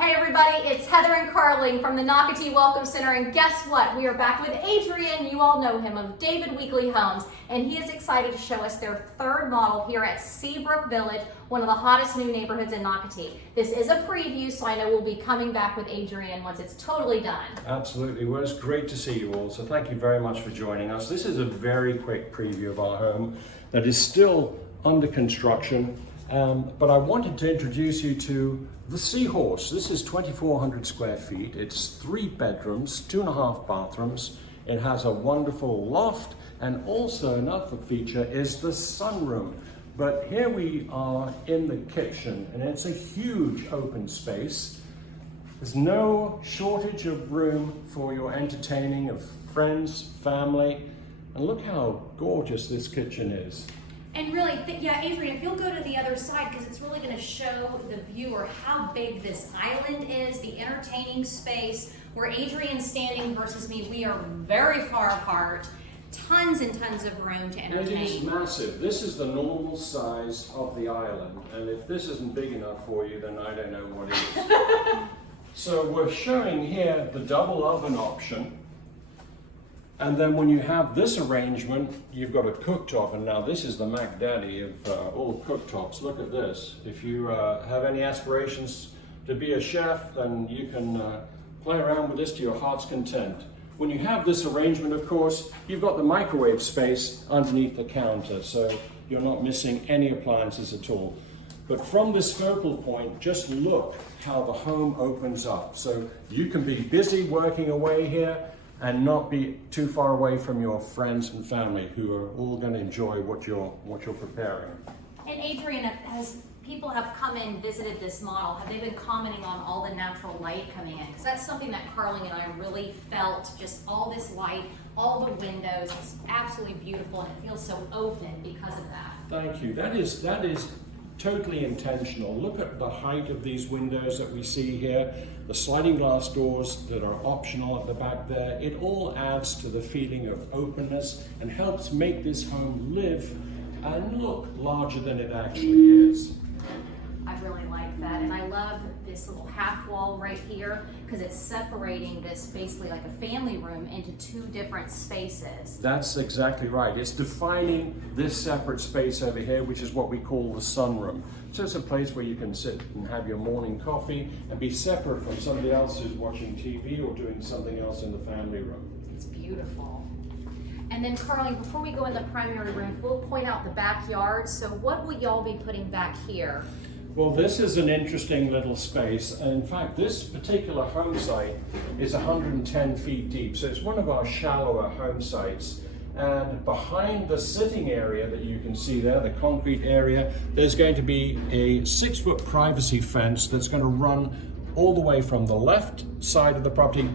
Hey everybody, it's Heather and Carling from the Nocatee Welcome Center, and guess what? We are back with Adrian. You all know him, of David Weekley Homes, and he is excited to show us their third model here at Seabrook Village, one of the hottest new neighborhoods in Nocatee. This is a preview, so I know we'll be coming back with Adrian once it's totally done. Absolutely. Well, it's great to see you all, so thank you very much for joining us. This is a very quick preview of our home that is still under construction, but I wanted to introduce you to the Seahorse. This is 2,400 square feet. It's 3 bedrooms, 2.5 bathrooms. It has a wonderful loft, and also another feature is the sunroom. But here we are in the kitchen, and it's a huge open space. There's no shortage of room for your entertaining of friends, family, and look how gorgeous this kitchen is. And really, yeah, Adrian, if you'll go to the other side, because it's really going to show the viewer how big this island is, the entertaining space, where Adrian's standing versus me, we are very far apart. Tons and tons of room to entertain. It is massive. This is the normal size of the island, and if this isn't big enough for you, then I don't know what is. So we're showing here the double oven option. And then when you have this arrangement, you've got a cooktop, and now this is the Mac Daddy of all cooktops. Look at this. If you have any aspirations to be a chef, then you can play around with this to your heart's content. When you have this arrangement, of course, you've got the microwave space underneath the counter, so you're not missing any appliances at all. But from this focal point, just look how the home opens up. So you can be busy working away here, and not be too far away from your friends and family who are all going to enjoy what you're preparing. And Adrian, as people have come in, visited this model, have they been commenting on all the natural light coming in? Because that's something that Carling and I really felt, just all this light, all the windows, it's absolutely beautiful, and it feels so open because of that. Thank you. That is totally intentional. Look at the height of these windows that we see here, the sliding glass doors that are optional at the back there. It all adds to the feeling of openness and helps make this home live and look larger than it actually is. I really like that, and I love this little half wall right here because it's separating this basically like a family room into 2 different spaces. That's exactly right. It's defining this separate space over here, which is what we call the sunroom. So it's a place where you can sit and have your morning coffee and be separate from somebody else who's watching TV or doing something else in the family room. It's beautiful. And then Carling, before we go in the primary room, we'll point out the backyard. So what will y'all be putting back here? Well, this is an interesting little space. And in fact, this particular home site is 110 feet deep. So it's one of our shallower home sites. And behind the sitting area that you can see there, the concrete area, there's going to be a 6-foot privacy fence that's going to run all the way from the left side of the property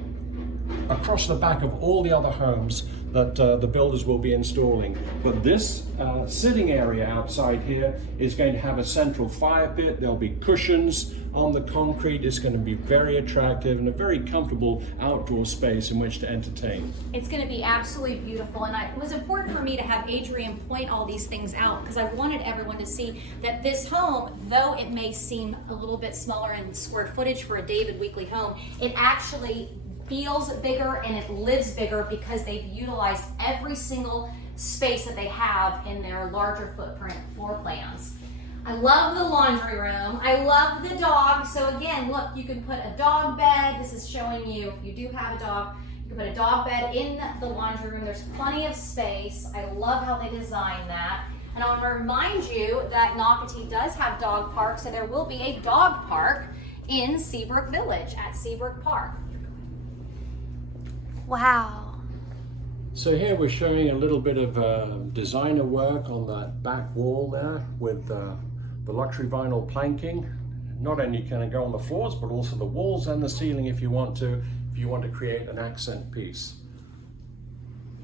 across the back of all the other homes that the builders will be installing. But this sitting area outside here is going to have a central fire pit. There'll be cushions on the concrete. It's going to be very attractive and a very comfortable outdoor space in which to entertain. It's going to be absolutely beautiful, and it was important for me to have Adrian point all these things out because I wanted everyone to see that this home, though it may seem a little bit smaller in square footage for a David Weekley home, it actually feels bigger and it lives bigger because they've utilized every single space that they have in their larger footprint floor plans. I love the laundry room. I love the dog. So again, look, you can put a dog bed. This is showing you, if you do have a dog, you can put a dog bed in the laundry room. There's plenty of space. I love how they designed that. And I want to remind you that Nocatee does have dog parks, so there will be a dog park in Seabrook Village at Seabrook Park. Wow. So here we're showing a little bit of designer work on that back wall there with the luxury vinyl planking. Not only can it go on the floors, but also the walls and the ceiling if you want to create an accent piece.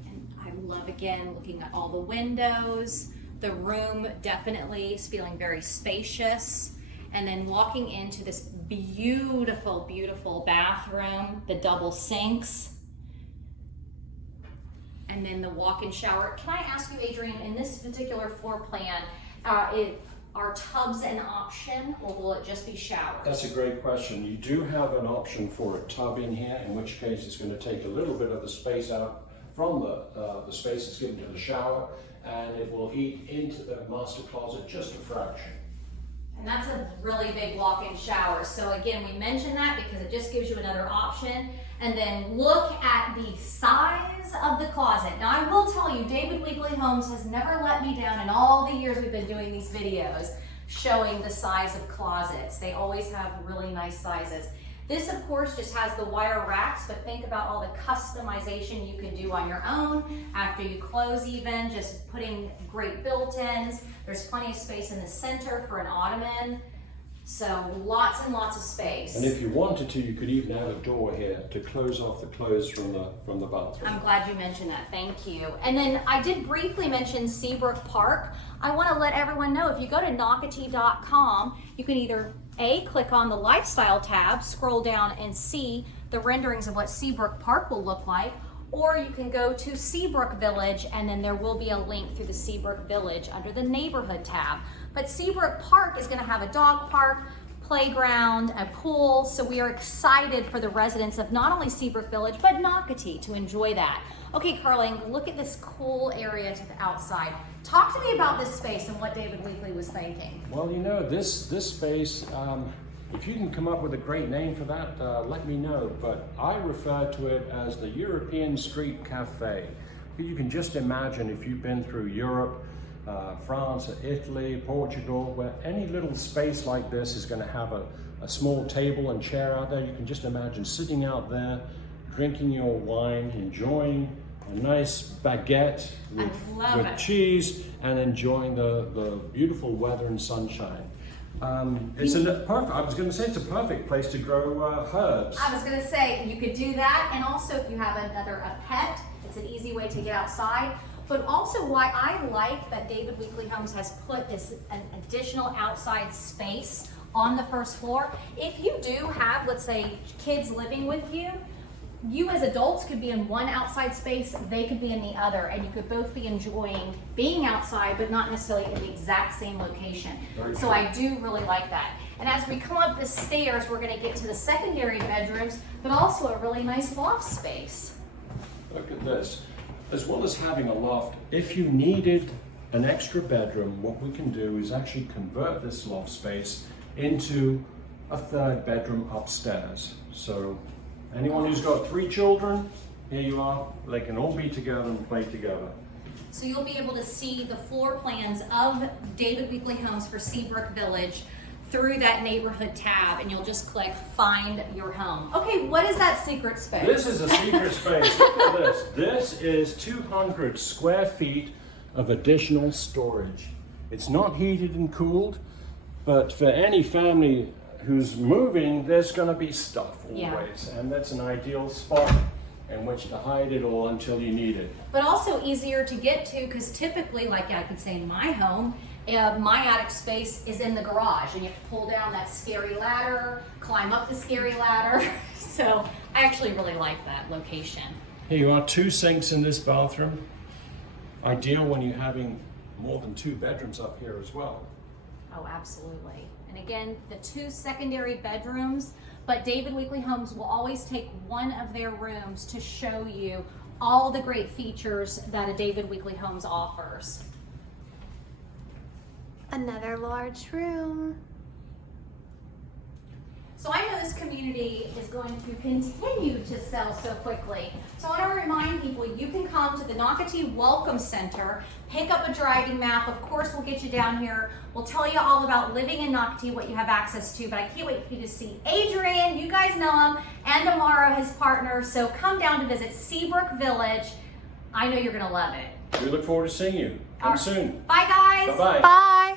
And I love, again, looking at all the windows. The room definitely is feeling very spacious. And then walking into this beautiful, beautiful bathroom, the double sinks, and then the walk-in shower. Can I ask you, Adrian, in this particular floor plan, are tubs an option, or will it just be showers? That's a great question. You do have an option for a tub in here, in which case it's going to take a little bit of the space out from the space that's given to the shower, and it will eat into the master closet just a fraction. And that's a really big walk-in shower. So again, we mentioned that because it just gives you another option. And then look at the size of the closet. Now I will tell you, David Weekley Homes has never let me down in all the years we've been doing these videos showing the size of closets. They always have really nice sizes. This of course just has the wire racks, but think about all the customization you can do on your own after you close, even just putting great built-ins. There's plenty of space in the center for an ottoman. So lots and lots of space. And if you wanted to, you could even add a door here to close off the clothes from the bathroom. I'm glad you mentioned that, thank you. And then I did briefly mention Seabrook Park. I want to let everyone know, if you go to Nocatee.com, you can either click on the lifestyle tab, scroll down and see the renderings of what Seabrook Park will look like, or you can go to Seabrook Village, and then there will be a link through the Seabrook Village under the neighborhood tab. But Seabrook Park is going to have a dog park, playground, a pool, so we are excited for the residents of not only Seabrook Village, but Nocatee to enjoy that. Okay, Carling, look at this cool area to the outside. Talk to me about this space and what David Weekley was thinking. Well, you know, this space, if you can come up with a great name for that, let me know. But I refer to it as the European Street Cafe. You can just imagine, if you've been through Europe, France, Italy, Portugal, where any little space like this is going to have a small table and chair out there. You can just imagine sitting out there, drinking your wine, enjoying a nice baguette with cheese, and enjoying the beautiful weather and sunshine. It's I was going to say it's a perfect place to grow herbs. I was going to say you could do that, and also if you have a pet, it's an easy way to get outside. But also why I like that David Weekley Homes has put this an additional outside space on the first floor. If you do have, let's say, kids living with you, you as adults could be in one outside space, they could be in the other, and you could both be enjoying being outside, but not necessarily in the exact same location. So I do really like that. And as we come up the stairs, we're going to get to the secondary bedrooms, but also a really nice loft space. Look at this. As well as having a loft, if you needed an extra bedroom, what we can do is actually convert this loft space into a third bedroom upstairs. So anyone who's got 3 children, here you are, they can all be together and play together. So you'll be able to see the floor plans of David Weekley Homes for Seabrook Village through that neighborhood tab, and you'll just click find your home. Okay, what is that secret space? This is a secret space. Look at this. This is 200 square feet of additional storage. It's not heated and cooled, but for any family who's moving, there's going to be stuff always, and that's an ideal spot in which to hide it all until you need it. But also easier to get to, because typically, like I could say in my home, my attic space is in the garage, and you have to pull down that scary ladder, climb up the scary ladder. So I actually really like that location. Here you are, 2 sinks in this bathroom. Ideal when you're having more than 2 bedrooms up here as well. Oh, absolutely. And again, the 2 secondary bedrooms, but David Weekley Homes will always take one of their rooms to show you all the great features that a David Weekley Homes offers. Another large room. So I know this community is going to continue to sell so quickly. So I want to remind people, you can come to the Nocatee Welcome Center, pick up a driving map. Of course, we'll get you down here. We'll tell you all about living in Nocatee, what you have access to, but I can't wait for you to see Adrian, you guys know him, and Amara, his partner. So come down to visit Seabrook Village. I know you're going to love it. We look forward to seeing you. Come soon. Bye, guys. Bye-bye. Bye.